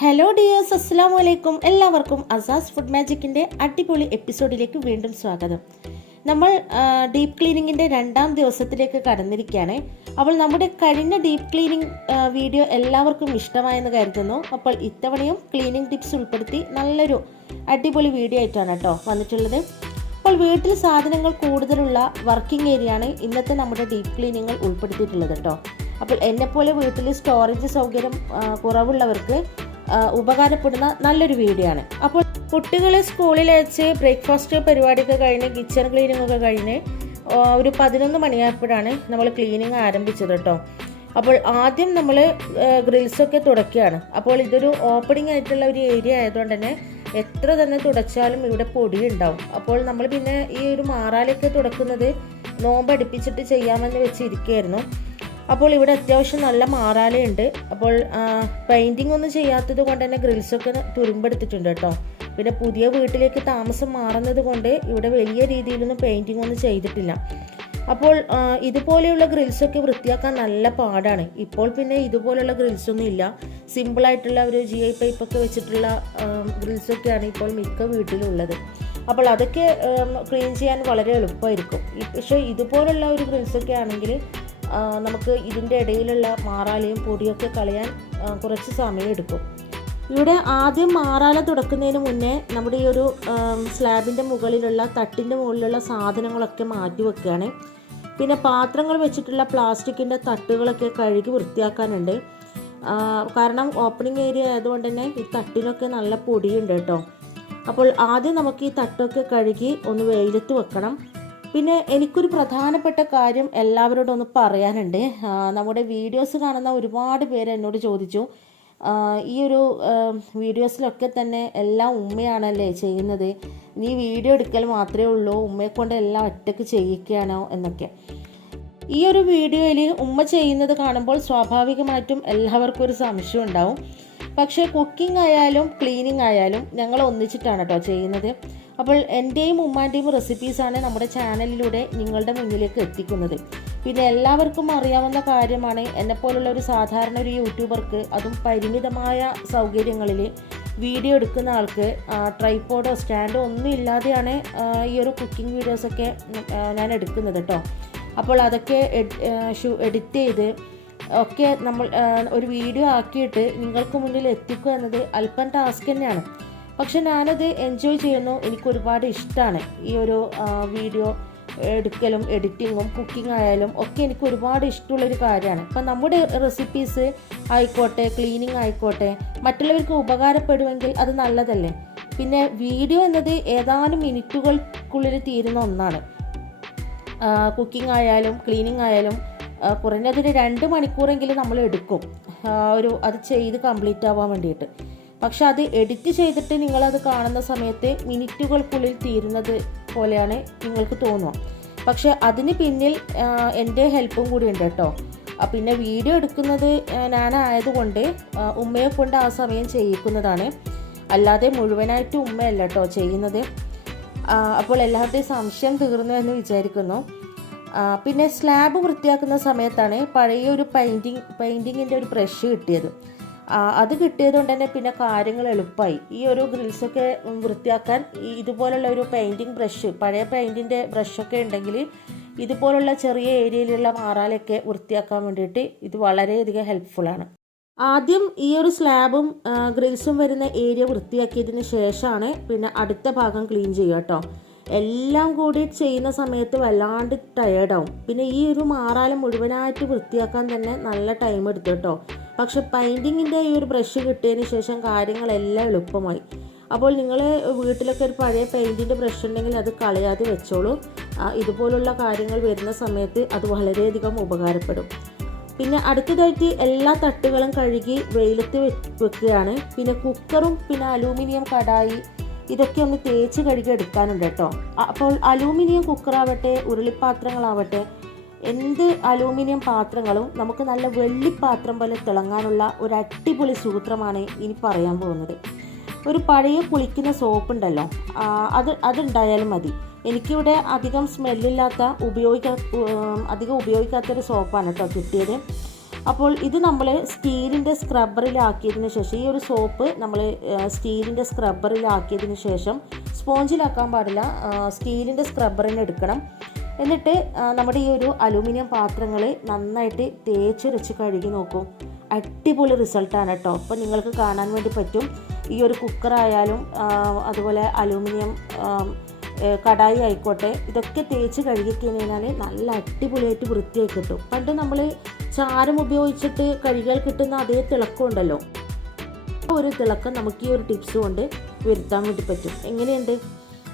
Hello dears അസ്സാം വലൈക്കും എല്ലാവർക്കും അസാസ് ഫുഡ് മാജിക്കിന്റെ അടിപൊളി എപ്പിസോഡിലേക്ക് വീണ്ടും സ്വാഗതം. നമ്മൾ ഡീപ്പ് ക്ലീനിങ്ങിന്റെ രണ്ടാം ദിവസത്തിലേക്ക് കടന്നിരിക്കുകയാണ്. അപ്പോൾ നമ്മുടെ കഴിഞ്ഞ ഡീപ്പ് ക്ലീനിങ് വീഡിയോ എല്ലാവർക്കും ഇഷ്ടമായെന്ന് കരുതുന്നു. അപ്പോൾ ഇത്തവണയും ക്ലീനിങ് ടിപ്സ് ഉൾപ്പെടുത്തി നല്ലൊരു അടിപൊളി വീഡിയോ ആയിട്ടാണ് കേട്ടോ വന്നിട്ടുള്ളത്. അപ്പോൾ വീട്ടിൽ സാധനങ്ങൾ കൂടുതലുള്ള വർക്കിംഗ് ഏരിയ ആണ് ഇന്നത്തെ നമ്മുടെ ഡീപ്പ് ക്ലീനിങ്ങൾ ഉൾപ്പെടുത്തിയിട്ടുള്ളത് കേട്ടോ. അപ്പോൾ എന്നെപ്പോലെ വീട്ടിൽ സ്റ്റോറേജ് സൗകര്യം കുറവുള്ളവർക്ക് ഉപകാരപ്പെടുന്ന നല്ലൊരു വീഡിയോ ആണ്. അപ്പോൾ കുട്ടികളെ സ്കൂളിൽ അയച്ച് ബ്രേക്ക്ഫാസ്റ്റ് പരിപാടിയൊക്കെ കഴിഞ്ഞ് കിച്ചൺ ക്ലീനിങ് ഒക്കെ കഴിഞ്ഞ് ഒരു പതിനൊന്ന് മണിയായപ്പോഴാണ് നമ്മൾ ക്ലീനിങ് ആരംഭിച്ചത് കേട്ടോ. അപ്പോൾ ആദ്യം നമ്മൾ ഗ്രിൽസൊക്കെ തുടക്കുകയാണ് അപ്പോൾ ഇതൊരു ഓപ്പണിംഗ് ആയിട്ടുള്ള ഒരു ഏരിയ ആയതുകൊണ്ട് തന്നെ എത്ര തന്നെ തുടച്ചാലും ഇവിടെ പൊടി ഉണ്ടാവും. അപ്പോൾ നമ്മൾ പിന്നെ ഈ ഒരു മാറാലൊക്കെ തുടക്കുന്നത് നോമ്പ് അടുപ്പിച്ചിട്ട് ചെയ്യാമെന്ന് വെച്ചിരിക്കുകയായിരുന്നു. അപ്പോൾ ഇവിടെ അത്യാവശ്യം നല്ല മാറാലയുണ്ട്. അപ്പോൾ പെയിന്റിംഗ് ഒന്നും ചെയ്യാത്തത് കൊണ്ട് തന്നെ ഗ്രിൽസൊക്കെ തുരുമ്പെടുത്തിട്ടുണ്ട് കേട്ടോ. പിന്നെ പുതിയ വീട്ടിലേക്ക് താമസം മാറുന്നത് കൊണ്ട് ഇവിടെ വലിയ രീതിയിലൊന്നും പെയിന്റിംഗ് ഒന്നും ചെയ്തിട്ടില്ല. അപ്പോൾ ഇതുപോലെയുള്ള ഗ്രിൽസൊക്കെ വൃത്തിയാക്കാൻ നല്ല പാടാണ്. ഇപ്പോൾ പിന്നെ ഇതുപോലെയുള്ള ഗ്രിൽസൊന്നും ഇല്ല. സിമ്പിളായിട്ടുള്ള ഒരു ജി ഐ പൈപ്പൊക്കെ വെച്ചിട്ടുള്ള ഗ്രിൽസൊക്കെയാണ് ഇപ്പോൾ മിക്ക വീട്ടിലുള്ളത്. അപ്പോൾ അതൊക്കെ ക്ലീൻ ചെയ്യാൻ വളരെ എളുപ്പമായിരിക്കും. പക്ഷേ ഇതുപോലുള്ള ഒരു ഗ്രിൽസൊക്കെ ആണെങ്കിൽ നമുക്ക് ഇതിന്റെ ഇടയിലുള്ള മാറാലയും പൊടിയൊക്കെ കളയാൻ കുറച്ച് സമയം എടുക്കും ഇവിടെ ആദ്യം മാറാല തുടക്കുന്നതിന് മുന്നേ നമ്മുടെ ഈ ഒരു സ്ലാബിന്റെ മുകളിലുള്ള തട്ടിന്റെ മുകളിലുള്ള സാധനങ്ങളൊക്കെ മാറ്റി വെക്കുകയാണ്. പിന്നെ പാത്രങ്ങൾ വെച്ചിട്ടുള്ള പ്ലാസ്റ്റിക്കിന്റെ തട്ടുകളൊക്കെ കഴുകി വൃത്തിയാക്കാനുണ്ട്. കാരണം ഓപ്പണിംഗ് ഏരിയ ആയതുകൊണ്ട് തന്നെ ഈ തട്ടിനൊക്കെ നല്ല പൊടിയുണ്ട് കേട്ടോ. അപ്പോൾ ആദ്യം നമുക്ക് ഈ തട്ടൊക്കെ കഴുകി ഒന്ന് വെയിലത്ത് വെക്കണം. പിന്നെ എനിക്കൊരു പ്രധാനപ്പെട്ട കാര്യം എല്ലാവരോടും ഒന്ന് പറയാനുണ്ട് നമ്മുടെ വീഡിയോസ് കാണുന്ന ഒരുപാട് പേര് എന്നോട് ചോദിച്ചു. ഈ ഒരു വീഡിയോസിലൊക്കെ തന്നെ എല്ലാം ഉമ്മയാണല്ലേ ചെയ്യുന്നത്. നീ വീഡിയോ എടുക്കൽ മാത്രമേ ഉള്ളൂ ഉമ്മയെ കൊണ്ട് എല്ലാം ഒറ്റയ്ക്ക് ചെയ്യിക്കുകയാണോ എന്നൊക്കെ. ഈ ഒരു വീഡിയോയിൽ ഉമ്മ ചെയ്യുന്നത് കാണുമ്പോൾ സ്വാഭാവികമായിട്ടും എല്ലാവർക്കും ഒരു സംശയം ഉണ്ടാവും. പക്ഷേ കുക്കിംഗ് ആയാലും ക്ലീനിങ് ആയാലും ഞങ്ങൾ ഒന്നിച്ചിട്ടാണ് കേട്ടോ ചെയ്യുന്നത്. അപ്പോൾ എന്റെയും ഉമ്മാന്റെയും റെസിപ്പീസാണ് നമ്മുടെ ചാനലിലൂടെ നിങ്ങളുടെ മുന്നിലേക്ക് എത്തിക്കുന്നത്. പിന്നെ എല്ലാവർക്കും അറിയാവുന്ന കാര്യമാണ് എന്നെപ്പോലുള്ള ഒരു സാധാരണ ഒരു യൂട്യൂബർക്ക് അതും പരിമിതമായ സൗകര്യങ്ങളിൽ വീഡിയോ എടുക്കുന്ന ആൾക്ക് ട്രൈപ്പോഡോ സ്റ്റാൻഡോ ഒന്നും ഇല്ലാതെയാണ് ഈ ഒരു കുക്കിംഗ് വീഡിയോസൊക്കെ ഞാൻ എടുക്കുന്നത് കേട്ടോ അപ്പോൾ അതൊക്കെ എഡിറ്റ് ചെയ്ത് ഒക്കെ നമ്മൾ ഒരു വീഡിയോ ആക്കിയിട്ട് നിങ്ങൾക്ക് മുന്നിൽ എത്തിക്കുക എന്നത് അല്പം ടാസ്ക് തന്നെയാണ്. പക്ഷെ ഞാനത് എൻജോയ് ചെയ്യുന്നു. എനിക്ക് ഒരുപാട് ഇഷ്ടമാണ് ഈ ഒരു വീഡിയോ എടുക്കലും എഡിറ്റിങ്ങും കുക്കിംഗ് ആയാലും ഒക്കെ എനിക്ക് ഒരുപാട് ഇഷ്ടമുള്ളൊരു കാര്യമാണ്. അപ്പം നമ്മുടെ റെസിപ്പീസ് ആയിക്കോട്ടെ ക്ലീനിങ് ആയിക്കോട്ടെ മറ്റുള്ളവർക്ക് ഉപകാരപ്പെടുമെങ്കിൽ അത് നല്ലതല്ലേ? പിന്നെ വീഡിയോ എന്നത് ഏതാനും മിനിറ്റുകൾക്കുള്ളിൽ തീരുന്ന ഒന്നാണ്. കുക്കിംഗ് ആയാലും ക്ലീനിങ് ആയാലും കുറഞ്ഞതൊരു രണ്ട് മണിക്കൂറെങ്കിലും നമ്മൾ എടുക്കും. ഒരു അത് ചെയ്ത് കംപ്ലീറ്റ് ആവാൻ വേണ്ടിയിട്ട്. പക്ഷെ അത് എഡിറ്റ് ചെയ്തിട്ട് നിങ്ങളത് കാണുന്ന സമയത്ത് മിനിറ്റുകൾക്കുള്ളിൽ തീരുന്നത് പോലെയാണ് നിങ്ങൾക്ക് തോന്നുക. പക്ഷെ അതിന് പിന്നിൽ എന്റെ ഹെൽപ്പും കൂടി ഉണ്ട് കേട്ടോ. പിന്നെ വീഡിയോ എടുക്കുന്നത് ഞാനായതുകൊണ്ട് ഉമ്മയെ കൊണ്ട് ആ സമയം ചെയ്യിക്കുന്നതാണ്. അല്ലാതെ മുഴുവനായിട്ട് ഉമ്മയല്ല കേട്ടോ ചെയ്യുന്നത്. അപ്പോൾ എല്ലാവരുടെയും സംശയം തീർന്നു എന്ന് വിചാരിക്കുന്നു. പിന്നെ സ്ലാബ് വൃത്തിയാക്കുന്ന സമയത്താണ് പഴയ ഒരു പെയിന്റിങ് പെയിന്റിങ്ങിന്റെ ഒരു ബ്രഷ് കിട്ടിയത്. അത് കിട്ടിയത് കൊണ്ട് തന്നെ പിന്നെ കാര്യങ്ങൾ എളുപ്പമായി. ഈ ഒരു ഗ്രിൽസൊക്കെ വൃത്തിയാക്കാൻ ഇതുപോലുള്ള ഒരു പെയിന്റിങ് ബ്രഷ് പഴയ പെയിന്റിന്റെ ബ്രഷൊക്കെ ഉണ്ടെങ്കിൽ ഇതുപോലുള്ള ചെറിയ ഏരിയയിലുള്ള മാറാലൊക്കെ വൃത്തിയാക്കാൻ വേണ്ടിയിട്ട് ഇത് വളരെയധികം ഹെൽപ്ഫുള്ളാണ് ആദ്യം ഈ ഒരു സ്ലാബും ഗ്രിൽസും വരുന്ന ഏരിയ വൃത്തിയാക്കിയതിന് ശേഷമാണ് പിന്നെ അടുത്ത ഭാഗം ക്ലീൻ ചെയ്യുക കേട്ടോ എല്ലാം കൂടി ചെയ്യുന്ന സമയത്ത് വല്ലാണ്ട് ടയേർഡാവും പിന്നെ ഈ ഒരു മാറാല മുഴുവനായിട്ട് വൃത്തിയാക്കാൻ തന്നെ നല്ല ടൈം എടുത്തു കേട്ടോ പക്ഷെ പെയിന്റിങ്ങിന്റെ ഈ ഒരു ബ്രഷ് കിട്ടിയതിന് ശേഷം കാര്യങ്ങളെല്ലാം എളുപ്പമായി. അപ്പോൾ നിങ്ങൾ വീട്ടിലൊക്കെ ഒരു പഴയ പെയിന്റിന്റെ ബ്രഷ് ഉണ്ടെങ്കിൽ അത് കളയാതെ വെച്ചോളൂ. ഇതുപോലുള്ള കാര്യങ്ങൾ വരുന്ന സമയത്ത് അത് വളരെയധികം ഉപകാരപ്പെടും. പിന്നെ അടുത്തതായിട്ട് എല്ലാ തട്ടുകളും കഴുകി വെയിലത്ത് വെക്കുകയാണ്. പിന്നെ കുക്കറും പിന്നെ അലൂമിനിയം കടായി ഇതൊക്കെ ഒന്ന് തേച്ച് കഴുകി എടുക്കാനുണ്ട് കേട്ടോ. അപ്പോൾ അലൂമിനിയം കുക്കറാവട്ടെ ഉരുളിപ്പാത്രങ്ങളാവട്ടെ എന്ത് അലൂമിനിയം പാത്രങ്ങളും നമുക്ക് നല്ല വെള്ളിപ്പാത്രം പോലെ തിളങ്ങാനുള്ള ഒരു അടിപൊളി സൂത്രമാണ് ഇനി പറയാൻ പോകുന്നത്. ഒരു പഴയ കുളിക്കുന്ന സോപ്പ് ഉണ്ടല്ലോ. അത് അതുണ്ടായാലും മതി. എനിക്കിവിടെ അധികം സ്മെല്ലില്ലാത്ത ഉപയോഗിക്കാ അധികം ഉപയോഗിക്കാത്തൊരു സോപ്പാണ് കേട്ടോ കിട്ടിയത്. അപ്പോൾ ഇത് നമ്മൾ സ്റ്റീലിന്റെ സ്ക്രബ്ബറിലാക്കിയതിന് ശേഷം ഈ ഒരു സോപ്പ് നമ്മൾ സ്റ്റീലിന്റെ സ്ക്രബ്ബറിലാക്കിയതിന് ശേഷം സ്പോഞ്ചിലാക്കാൻ പാടില്ല. സ്റ്റീലിന്റെ സ്ക്രബ്ബറിന് എടുക്കണം. എന്നിട്ട് നമ്മുടെ ഈ ഒരു അലൂമിനിയം പാത്രങ്ങൾ നന്നായിട്ട് തേച്ചൊരച്ച് കഴുകി നോക്കും. അടിപൊളി റിസൾട്ടാണ് കേട്ടോ. അപ്പോൾ നിങ്ങൾക്ക് കാണാൻ വേണ്ടി പറ്റും. ഈ ഒരു കുക്കറായാലും അതുപോലെ അലൂമിനിയം കടായി ആയിക്കോട്ടെ ഇതൊക്കെ തേച്ച് കഴുകി കഴിഞ്ഞാൽ നല്ല അടിപൊളിയായിട്ട് വൃത്തിയായി കിട്ടും. പണ്ട് നമ്മൾ ചാരം ഉപയോഗിച്ചിട്ട് കഴുകിയാൽ കിട്ടുന്ന അതേ തിളക്കം ഉണ്ടല്ലോ. ഒരു തിളക്കം നമുക്ക് ഈ ഒരു ടിപ്സ് കൊണ്ട് വരുത്താൻ വേണ്ടി പറ്റും. എങ്ങനെയുണ്ട്?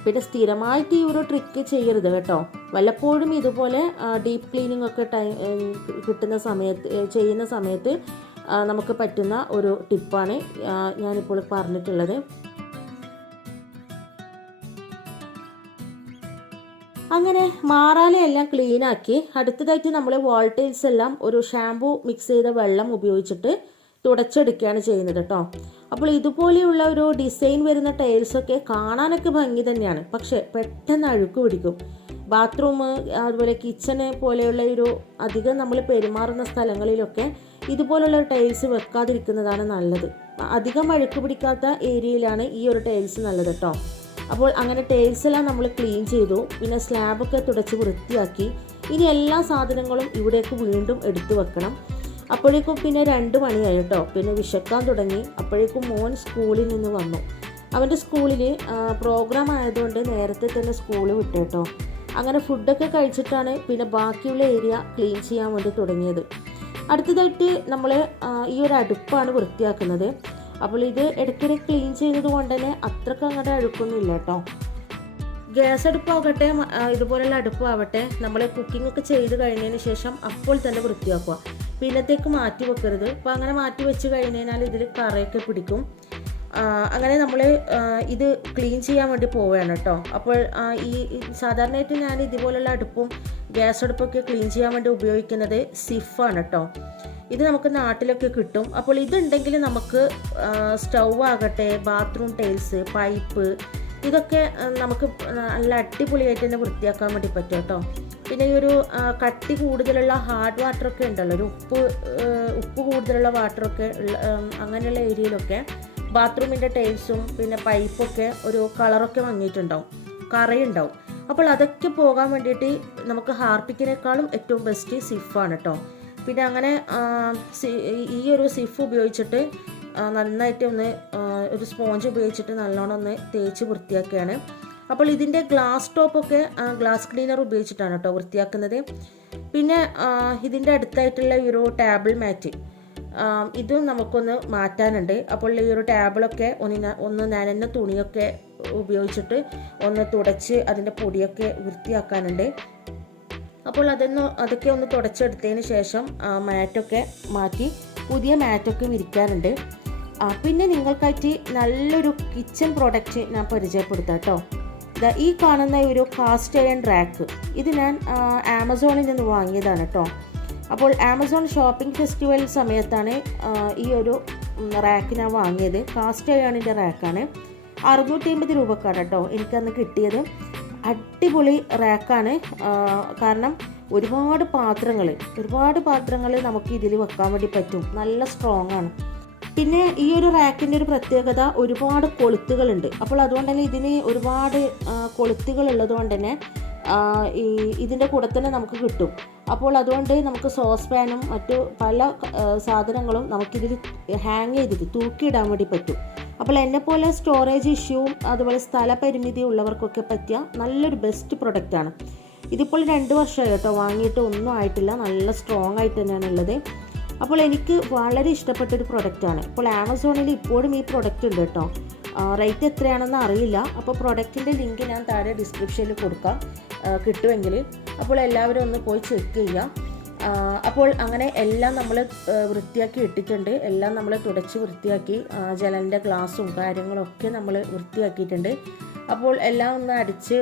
പിന്നെ സ്ഥിരമായിട്ട് ഈ ഒരു ട്രിക്ക് ചെയ്യരുത് കേട്ടോ. വല്ലപ്പോഴും ഇതുപോലെ ഡീപ്പ് ക്ലീനിങ് ഒക്കെ ടൈം കിട്ടുന്ന സമയത്ത് ചെയ്യുന്ന സമയത്ത് നമുക്ക് പറ്റുന്ന ഒരു ടിപ്പാണ് ഞാനിപ്പോൾ പറഞ്ഞിട്ടുള്ളത്. അങ്ങനെ മാറാലയെല്ലാം ക്ലീനാക്കി അടുത്തതായിട്ട് നമ്മൾ വോൾട്ടൈൽസ് എല്ലാം ഒരു ഷാമ്പു മിക്സ് ചെയ്ത വെള്ളം ഉപയോഗിച്ചിട്ട് തുടച്ചെടുക്കുകയാണ് ചെയ്യുന്നത് കേട്ടോ. അപ്പോൾ ഇതുപോലെയുള്ള ഒരു ഡിസൈൻ വരുന്ന ടൈൽസൊക്കെ കാണാനൊക്കെ ഭംഗി തന്നെയാണ്. പക്ഷെ പെട്ടെന്ന് അഴുക്ക് പിടിക്കും. ബാത്റൂം അതുപോലെ കിച്ചന് പോലെയുള്ള ഒരു അധികം നമ്മൾ പെരുമാറുന്ന സ്ഥലങ്ങളിലൊക്കെ ഇതുപോലുള്ള ടൈൽസ് വെക്കാതിരിക്കുന്നതാണ് നല്ലത്. അധികം അഴുക്ക് പിടിക്കാത്ത ഏരിയയിലാണ് ഈ ഒരു ടൈൽസ് നല്ലത് കേട്ടോ. അപ്പോൾ അങ്ങനെ ടൈൽസ് എല്ലാം നമ്മൾ ക്ലീൻ ചെയ്തു. പിന്നെ സ്ലാബൊക്കെ തുടച്ച് വൃത്തിയാക്കി. ഇനി എല്ലാ സാധനങ്ങളും ഇവിടേക്ക് വീണ്ടും എടുത്തു വെക്കണം. അപ്പോഴേക്കും പിന്നെ രണ്ട് മണിയായി കേട്ടോ. പിന്നെ വിശക്കാൻ തുടങ്ങി. അപ്പോഴേക്കും മോൻ സ്കൂളിൽ നിന്ന് വന്നു. അവന്റെ സ്കൂളിൽ പ്രോഗ്രാം ആയതുകൊണ്ട് നേരത്തെ തന്നെ സ്കൂൾ വിട്ടു കേട്ടോ. അങ്ങനെ ഫുഡൊക്കെ കഴിച്ചിട്ടാണ് പിന്നെ ബാക്കിയുള്ള ഏരിയ ക്ലീൻ ചെയ്യാൻ വേണ്ടി തുടങ്ങിയത്. അടുത്തതായിട്ട് നമ്മൾ ഈ ഒരു അടുപ്പാണ് വൃത്തിയാക്കുന്നത്. അപ്പോൾ ഇത് ഇടയ്ക്കിടെ ക്ലീൻ ചെയ്തത് കൊണ്ട് തന്നെ അത്രയ്ക്ക് അങ്ങോട്ട് അഴുക്കൊന്നുമില്ല കേട്ടോ. ഗ്യാസ് അടുപ്പാകട്ടെ ഇതുപോലെയുള്ള അടുപ്പാവട്ടെ നമ്മൾ കുക്കിംഗ് ഒക്കെ ചെയ്ത് കഴിഞ്ഞതിന് ശേഷം അപ്പോൾ തന്നെ വൃത്തിയാക്കുക. പിന്നത്തേക്ക് മാറ്റി വെക്കരുത്. അപ്പോൾ അങ്ങനെ മാറ്റി വെച്ച് കഴിഞ്ഞാൽ ഇതിൽ കറയൊക്കെ പിടിക്കും. അങ്ങനെ നമ്മൾ ഇത് ക്ലീൻ ചെയ്യാൻ വേണ്ടി പോവുകയാണ് കേട്ടോ. അപ്പോൾ ഈ സാധാരണയായിട്ട് ഞാൻ ഇതുപോലുള്ള അടുപ്പും ഗ്യാസ് അടുപ്പൊക്കെ ക്ലീൻ ചെയ്യാൻ വേണ്ടി ഉപയോഗിക്കുന്നത് സിഫാണ് കേട്ടോ. ഇത് നമുക്ക് നാട്ടിലൊക്കെ കിട്ടും. അപ്പോൾ ഇതുണ്ടെങ്കിൽ നമുക്ക് സ്റ്റൗ ആകട്ടെ ബാത്റൂം ടൈൽസ് പൈപ്പ് ഇതൊക്കെ നമുക്ക് നല്ല അടിപൊളിയായിട്ട് തന്നെ വൃത്തിയാക്കാൻ വേണ്ടി പറ്റും കേട്ടോ. പിന്നെ ഈ ഒരു കട്ടി കൂടുതലുള്ള ഹാർഡ് വാട്ടറൊക്കെ ഉണ്ടല്ലോ ഒരു ഉപ്പ് ഉപ്പ് കൂടുതലുള്ള വാട്ടറൊക്കെ അങ്ങനെയുള്ള ഏരിയയിലൊക്കെ ബാത്റൂമിന്റെ ടൈൽസും പിന്നെ പൈപ്പൊക്കെ ഒരു കളറൊക്കെ വാങ്ങിയിട്ടുണ്ടാവും കറയുണ്ടാവും. അപ്പോൾ അതൊക്കെ പോകാൻ വേണ്ടിയിട്ട് നമുക്ക് ഹാർപ്പിക്കിനേക്കാളും ഏറ്റവും ബെസ്റ്റ് സിഫാണ് കേട്ടോ പിന്നെ അങ്ങനെ ഈ ഒരു സിഫ് ഉപയോഗിച്ചിട്ട് നന്നായിട്ട് ഒന്ന് ഒരു സ്പോഞ്ച് ഉപയോഗിച്ചിട്ട് നല്ലോണം ഒന്ന് തേച്ച് വൃത്തിയാക്കുകയാണ് അപ്പോൾ ഇതിന്റെ ഗ്ലാസ് ടോപ്പൊക്കെ ഗ്ലാസ് ക്ലീനർ ഉപയോഗിച്ചിട്ടാണ് കേട്ടോ വൃത്തിയാക്കുന്നത്. പിന്നെ ഇതിന്റെ അടുത്തായിട്ടുള്ള ഈ ഒരു ടേബിൾ മാറ്റ് ഇതും നമുക്കൊന്ന് മാറ്റാനുണ്ട്. അപ്പോൾ ഈ ഒരു ടേബിളൊക്കെ ഒന്ന് ഒന്ന് നനഞ്ഞ തുണിയൊക്കെ ഉപയോഗിച്ചിട്ട് ഒന്ന് തുടച്ച് അതിന്റെ പൊടിയൊക്കെ വൃത്തിയാക്കാനുണ്ട്. അപ്പോൾ അതൊന്ന് അതൊക്കെ ഒന്ന് തുടച്ചെടുത്തതിന് ശേഷം മാറ്റൊക്കെ മാറ്റി പുതിയ മാറ്റൊക്കെ വിരിക്കാറുണ്ട് പിന്നെ നിങ്ങൾക്കായിട്ട് നല്ലൊരു കിച്ചൺ പ്രോഡക്റ്റ് ഞാൻ പരിചയപ്പെടുത്താം കേട്ടോ. ഈ കാണുന്ന ഒരു കാസ്റ്റ് അയൺ റാക്ക് ഇത് ഞാൻ ആമസോണിൽ നിന്ന് വാങ്ങിയതാണ് കേട്ടോ അപ്പോൾ ആമസോൺ ഷോപ്പിംഗ് ഫെസ്റ്റിവൽ സമയത്താണ് ഈ ഒരു റാക്ക് ഞാൻ വാങ്ങിയത്. കാസ്റ്റ് അയണിന്റെ റാക്കാണ് അറുന്നൂറ്റി അമ്പത് രൂപക്കാണ് കേട്ടോ എനിക്കന്ന് കിട്ടിയത്. അടിപൊളി റാക്കാണ് കാരണം ഒരുപാട് പാത്രങ്ങൾ ഒരുപാട് പാത്രങ്ങൾ നമുക്ക് ഇതിൽ വെക്കാൻ വേണ്ടി പറ്റും. നല്ല സ്ട്രോങ് ആണ്. പിന്നെ ഈ ഒരു റാക്കിന്റെ ഒരു പ്രത്യേകത ഒരുപാട് കൊളുത്തുകളുണ്ട്. അപ്പോൾ അതുകൊണ്ട് തന്നെ ഇതിന് ഒരുപാട് കൊളുത്തുകൾ ഉള്ളത് കൊണ്ട് തന്നെ ഈ ഇതിന്റെ കൂടെ തന്നെ നമുക്ക് കിട്ടും. അപ്പോൾ അതുകൊണ്ട് നമുക്ക് സോസ് പാനും മറ്റു പല സാധനങ്ങളും നമുക്കിതിൽ ഹാങ് ചെയ്തിട്ട് തൂക്കിയിടാൻ വേണ്ടി പറ്റും. അപ്പോൾ എന്നെപ്പോലെ സ്റ്റോറേജ് ഇഷ്യൂവും അതുപോലെ സ്ഥല പരിമിതി ഉള്ളവർക്കൊക്കെ പറ്റിയ നല്ലൊരു ബെസ്റ്റ് പ്രൊഡക്റ്റാണ് ഇതിപ്പോൾ രണ്ട് വർഷമായി കേട്ടോ വാങ്ങിയിട്ട് ഒന്നും ആയിട്ടില്ല. നല്ല സ്ട്രോങ് ആയിട്ട് തന്നെയാണ് ഉള്ളത്. അപ്പോൾ എനിക്ക് വളരെ ഇഷ്ടപ്പെട്ട ഒരു പ്രൊഡക്റ്റാണ് ഇപ്പോൾ ആമസോണിൽ ഇപ്പോഴും ഈ പ്രൊഡക്റ്റ് ഉണ്ട് കേട്ടോ. റേറ്റ് എത്രയാണെന്ന് അറിയില്ല. അപ്പോൾ പ്രൊഡക്റ്റിന്റെ ലിങ്ക് ഞാൻ താഴെ ഡിസ്ക്രിപ്ഷനിൽ കൊടുക്കാം. കിട്ടുമെങ്കിൽ അപ്പോൾ എല്ലാവരും ഒന്ന് പോയി ചെക്ക് ചെയ്യാം. അപ്പോൾ അങ്ങനെ എല്ലാം നമ്മൾ വൃത്തിയാക്കി ഇട്ടിട്ടുണ്ട്. എല്ലാം നമ്മൾ തുടച്ച് വൃത്തിയാക്കി ജലന്റെ ഗ്ലാസും കാര്യങ്ങളൊക്കെ നമ്മൾ വൃത്തിയാക്കിയിട്ടുണ്ട്. അപ്പോൾ എല്ലാം ഒന്ന് അടിച്ച്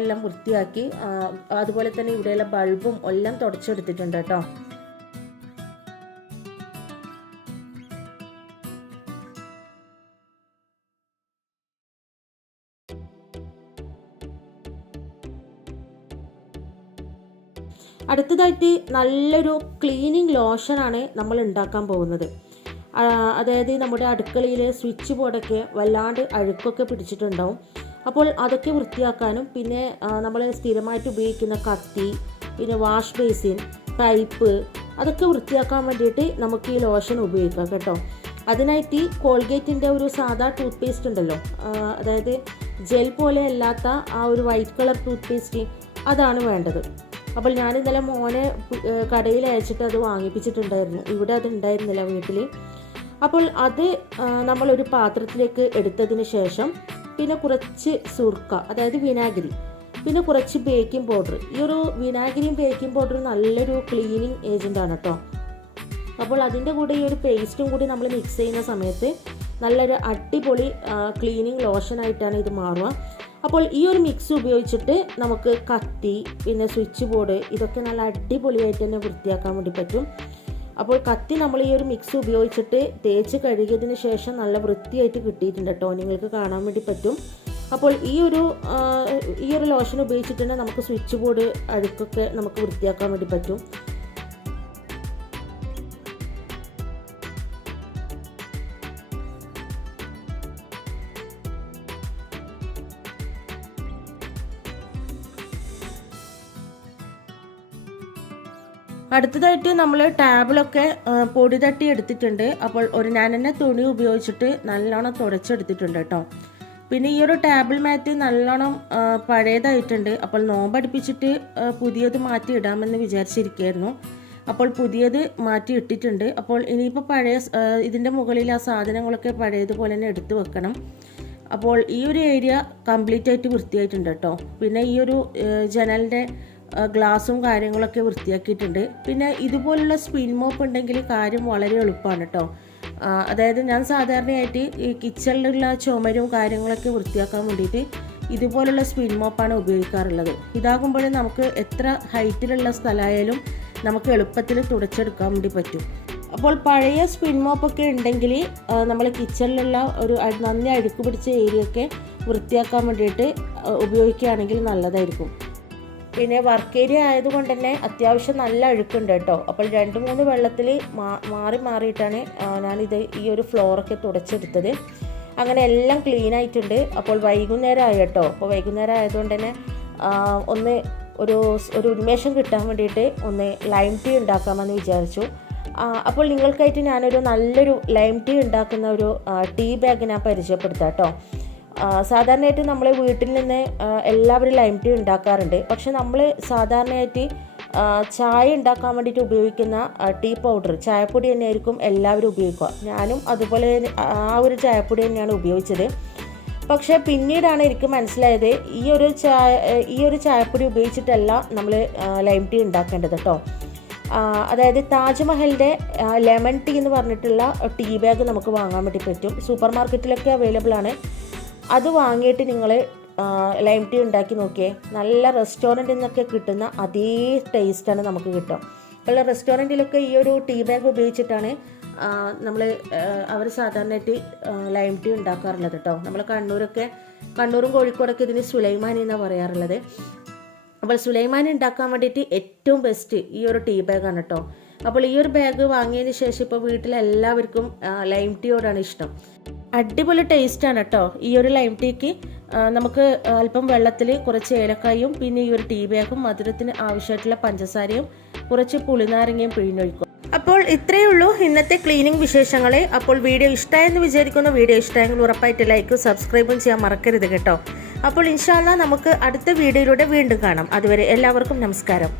എല്ലാം വൃത്തിയാക്കി അതുപോലെ തന്നെ ഇവിടെയുള്ള ബൾബും എല്ലാം തുടച്ചെടുത്തിട്ടുണ്ട് കേട്ടോ. അടുത്തതായിട്ട് നല്ലൊരു ക്ലീനിങ് ലോഷനാണ് നമ്മൾ ഉണ്ടാക്കാൻ പോകുന്നത്. അതായത് നമ്മുടെ അടുക്കളയിൽ സ്വിച്ച് ബോർഡൊക്കെ വല്ലാണ്ട് അഴുക്കൊക്കെ പിടിച്ചിട്ടുണ്ടാവും. അപ്പോൾ അതൊക്കെ വൃത്തിയാക്കാനും പിന്നെ നമ്മൾ സ്ഥിരമായിട്ട് ഉപയോഗിക്കുന്ന കത്തി പിന്നെ വാഷ് ബേസിൻ പൈപ്പ് അതൊക്കെ വൃത്തിയാക്കാൻ വേണ്ടിയിട്ട് നമുക്ക് ഈ ലോഷൻ ഉപയോഗിക്കാം കേട്ടോ. അതിനായിട്ട് ഈ കോൾഗേറ്റിന്റെ ഒരു സാധാ ടൂത്ത് പേസ്റ്റ് ഉണ്ടല്ലോ അതായത് ജെൽ പോലെ അല്ലാത്ത ആ ഒരു വൈറ്റ് കളർ ടൂത്ത് പേസ്റ്റ് അതാണ് വേണ്ടത്. അപ്പോൾ ഞാൻ ഇന്നലെ മോനെ കടയിൽ അയച്ചിട്ട് അത് വാങ്ങിപ്പിച്ചിട്ടുണ്ടായിരുന്നു. ഇവിടെ അത് ഉണ്ടായിരുന്നില്ല വീട്ടിൽ അപ്പോൾ അത് നമ്മളൊരു പാത്രത്തിലേക്ക് എടുത്തതിന് ശേഷം പിന്നെ കുറച്ച് സുർക്ക അതായത് വിനാഗിരി പിന്നെ കുറച്ച് ബേക്കിംഗ് പൗഡർ ഈ ഒരു വിനാഗിരിയും ബേക്കിംഗ് പൗഡറും നല്ലൊരു ക്ലീനിങ് ഏജന്റാണ് കേട്ടോ അപ്പോൾ അതിന്റെ കൂടെ ഈ ഒരു പേസ്റ്റും കൂടി നമ്മൾ മിക്സ് ചെയ്യുന്ന സമയത്ത് നല്ലൊരു അടിപൊളി ക്ലീനിങ് ലോഷനായിട്ടാണ് ഇത് മാറുക. അപ്പോൾ ഈ ഒരു മിക്സ് ഉപയോഗിച്ചിട്ട് നമുക്ക് കത്തി പിന്നെ സ്വിച്ച് ബോർഡ് ഇതൊക്കെ നല്ല അടിപൊളിയായിട്ട് തന്നെ വൃത്തിയാക്കാൻ വേണ്ടി പറ്റും. അപ്പോൾ കത്തി നമ്മൾ ഈ ഒരു മിക്സ് ഉപയോഗിച്ചിട്ട് തേച്ച് കഴുകിയതിന് ശേഷം നല്ല വൃത്തിയായിട്ട് കിട്ടിയിട്ടുണ്ട് കേട്ടോ. നിങ്ങൾക്ക് കാണാൻ വേണ്ടി പറ്റും. അപ്പോൾ ഈ ഒരു ഈ ഒരു ലോഷൻ ഉപയോഗിച്ചിട്ട് തന്നെ നമുക്ക് സ്വിച്ച് ബോർഡ് അഴുക്കൊക്കെ നമുക്ക് വൃത്തിയാക്കാൻ വേണ്ടി പറ്റും. അടുത്തതായിട്ട് നമ്മൾ ടാബിലൊക്കെ പൊടി തട്ടി എടുത്തിട്ടുണ്ട്. അപ്പോൾ ഒരു നനഞ്ഞ തുണി ഉപയോഗിച്ചിട്ട് നല്ലോണം തുടച്ചെടുത്തിട്ടുണ്ട് കേട്ടോ. പിന്നെ ഈ ഒരു ടേബിൾ മാറ്റ് നല്ലോണം പഴയതായിട്ടുണ്ട്. അപ്പോൾ നോമ്പടിപ്പിച്ചിട്ട് പുതിയത് മാറ്റി ഇടാമെന്ന് വിചാരിച്ചിരിക്കുകയായിരുന്നു അപ്പോൾ പുതിയത് മാറ്റി ഇട്ടിട്ടുണ്ട് അപ്പോൾ ഇനിയിപ്പോൾ പഴയ ഇതിന്റെ മുകളിൽ ആ സാധനങ്ങളൊക്കെ പഴയതുപോലെ തന്നെ എടുത്തു വെക്കണം. അപ്പോൾ ഈ ഒരു ഏരിയ കംപ്ലീറ്റ് ആയിട്ട് വൃത്തിയായിട്ടുണ്ട് കേട്ടോ. പിന്നെ ഈ ഒരു ജനലിന്റെ ഗ്ലാസും കാര്യങ്ങളൊക്കെ വൃത്തിയാക്കിയിട്ടുണ്ട്. പിന്നെ ഇതുപോലുള്ള സ്പിൻ മോപ്പ് ഉണ്ടെങ്കിൽ കാര്യം വളരെ എളുപ്പമാണ് കേട്ടോ അതായത് ഞാൻ സാധാരണയായിട്ട് ഈ കിച്ചണിലുള്ള ചുമരും കാര്യങ്ങളൊക്കെ വൃത്തിയാക്കാൻ വേണ്ടിയിട്ട് ഇതുപോലുള്ള സ്പിൻ മോപ്പാണ് ഉപയോഗിക്കാറുള്ളത്. ഇതാകുമ്പോൾ നമുക്ക് എത്ര ഹൈറ്റിലുള്ള സ്ഥലമായാലും നമുക്ക് എളുപ്പത്തിൽ തുടച്ചെടുക്കാൻ വേണ്ടി പറ്റും. അപ്പോൾ പഴയ സ്പിൻ മോപ്പൊക്കെ ഉണ്ടെങ്കിൽ നമ്മൾ കിച്ചണിലുള്ള ഒരു നന്ദി അഴുക്ക് പിടിച്ച ഏരിയ ഒക്കെ വൃത്തിയാക്കാൻ വേണ്ടിയിട്ട് ഉപയോഗിക്കുകയാണെങ്കിൽ നല്ലതായിരിക്കും. പിന്നെ വർക്ക് ഏരിയ ആയതുകൊണ്ട് തന്നെ അത്യാവശ്യം നല്ല അഴുക്കുണ്ട് കേട്ടോ. അപ്പോൾ രണ്ട് മൂന്ന് വെള്ളത്തിൽ മാറി മാറിയിട്ടാണ് ഞാനിത് ഈ ഒരു ഫ്ലോറൊക്കെ തുടച്ചെടുത്തത്. അങ്ങനെ എല്ലാം ക്ലീൻ ആയിട്ടുണ്ട്. അപ്പോൾ വൈകുന്നേരം ആയി കേട്ടോ. അപ്പോൾ വൈകുന്നേരം ആയതുകൊണ്ട് തന്നെ ഒന്ന് ഒരു ഒരു ഉന്മേഷം കിട്ടാൻ വേണ്ടിയിട്ട് ഒന്ന് ലൈം ടീ ഉണ്ടാക്കാമെന്ന് വിചാരിച്ചു. അപ്പോൾ നിങ്ങൾക്കായിട്ട് ഞാനൊരു നല്ലൊരു ലൈം ടീ ഉണ്ടാക്കുന്ന ഒരു ടീ ബാഗ് ഞാൻ പരിചയപ്പെടുത്താം കേട്ടോ. സാധാരണയായിട്ട് നമ്മൾ വീട്ടിൽ നിന്ന് എല്ലാവരും ലൈം ടീ ഉണ്ടാക്കാറുണ്ട്. പക്ഷെ നമ്മൾ സാധാരണയായിട്ട് ചായ ഉണ്ടാക്കാൻ വേണ്ടിയിട്ട് ഉപയോഗിക്കുന്ന ടീ പൗഡർ ചായപ്പൊടി തന്നെയായിരിക്കും എല്ലാവരും ഉപയോഗിക്കുക. ഞാനും അതുപോലെ ആ ഒരു ചായപ്പൊടി തന്നെയാണ് ഉപയോഗിച്ചത്. പക്ഷേ പിന്നീടാണ് എനിക്ക് മനസ്സിലായത് ഈ ഒരു ചായ ഈ ഒരു ചായപ്പൊടി ഉപയോഗിച്ചിട്ടല്ല നമ്മൾ ലൈം ടീ ഉണ്ടാക്കേണ്ടത് കേട്ടോ അതായത് താജ്മഹലിന്റെ ലെമൺ ടീ എന്ന് പറഞ്ഞിട്ടുള്ള ടീ ബാഗ് നമുക്ക് വാങ്ങാൻ വേണ്ടി പറ്റും. സൂപ്പർ മാർക്കറ്റിലൊക്കെ അവൈലബിൾ ആണ്. അത് വാങ്ങിയിട്ട് നിങ്ങൾ ലൈം ടീ ഉണ്ടാക്കി നോക്കിയേ. നല്ല റെസ്റ്റോറന്റിൽ നിന്നൊക്കെ കിട്ടുന്ന അതേ ടേസ്റ്റാണ് നമുക്ക് കിട്ടുക. ഉള്ള റെസ്റ്റോറന്റിലൊക്കെ ഈ ഒരു ടീ ബാഗ് ഉപയോഗിച്ചിട്ടാണ് നമ്മൾ അവർ സാധാരണയായിട്ട് ലൈം ടീ ഉണ്ടാക്കാറുള്ളത് കേട്ടോ നമ്മൾ കണ്ണൂരൊക്കെ കണ്ണൂരും കോഴിക്കോടൊക്കെ ഇതിന് സുലൈമാനി എന്നാണ് പറയാറുള്ളത്. അപ്പോൾ സുലൈമാനി ഉണ്ടാക്കാൻ വേണ്ടിയിട്ട് ഏറ്റവും ബെസ്റ്റ് ഈ ഒരു ടീ ബാഗാണ് കേട്ടോ അപ്പോൾ ഈ ഒരു ബാഗ് വാങ്ങിയതിന് ശേഷം ഇപ്പോൾ വീട്ടിലെല്ലാവർക്കും ലൈം ടീയോടാണ് ഇഷ്ടം. അടിപൊളി ടേസ്റ്റാണ് കേട്ടോ ഈ ഒരു ലൈം ടീക്ക് നമുക്ക് അല്പം വെള്ളത്തിൽ കുറച്ച് ഏലക്കായും പിന്നെ ഈ ഒരു ടീ ബാഗും മധുരത്തിന് ആവശ്യമായിട്ടുള്ള പഞ്ചസാരയും കുറച്ച് പുളിനാരങ്ങയും പിഴിഞ്ഞൊഴിക്കും. അപ്പോൾ ഇത്രയേ ഉള്ളൂ ഇന്നത്തെ ക്ലീനിങ് വിശേഷങ്ങളെ. അപ്പോൾ വീഡിയോ ഇഷ്ടമായെന്ന് വിചാരിക്കുന്ന. വീഡിയോ ഇഷ്ടമായെങ്കിൽ ഉറപ്പായിട്ട് ലൈക്കും സബ്സ്ക്രൈബും ചെയ്യാൻ മറക്കരുത് കേട്ടോ. അപ്പോൾ ഇൻഷാല്ല നമുക്ക് അടുത്ത വീഡിയോയിലൂടെ വീണ്ടും കാണാം. അതുവരെ എല്ലാവർക്കും നമസ്കാരം.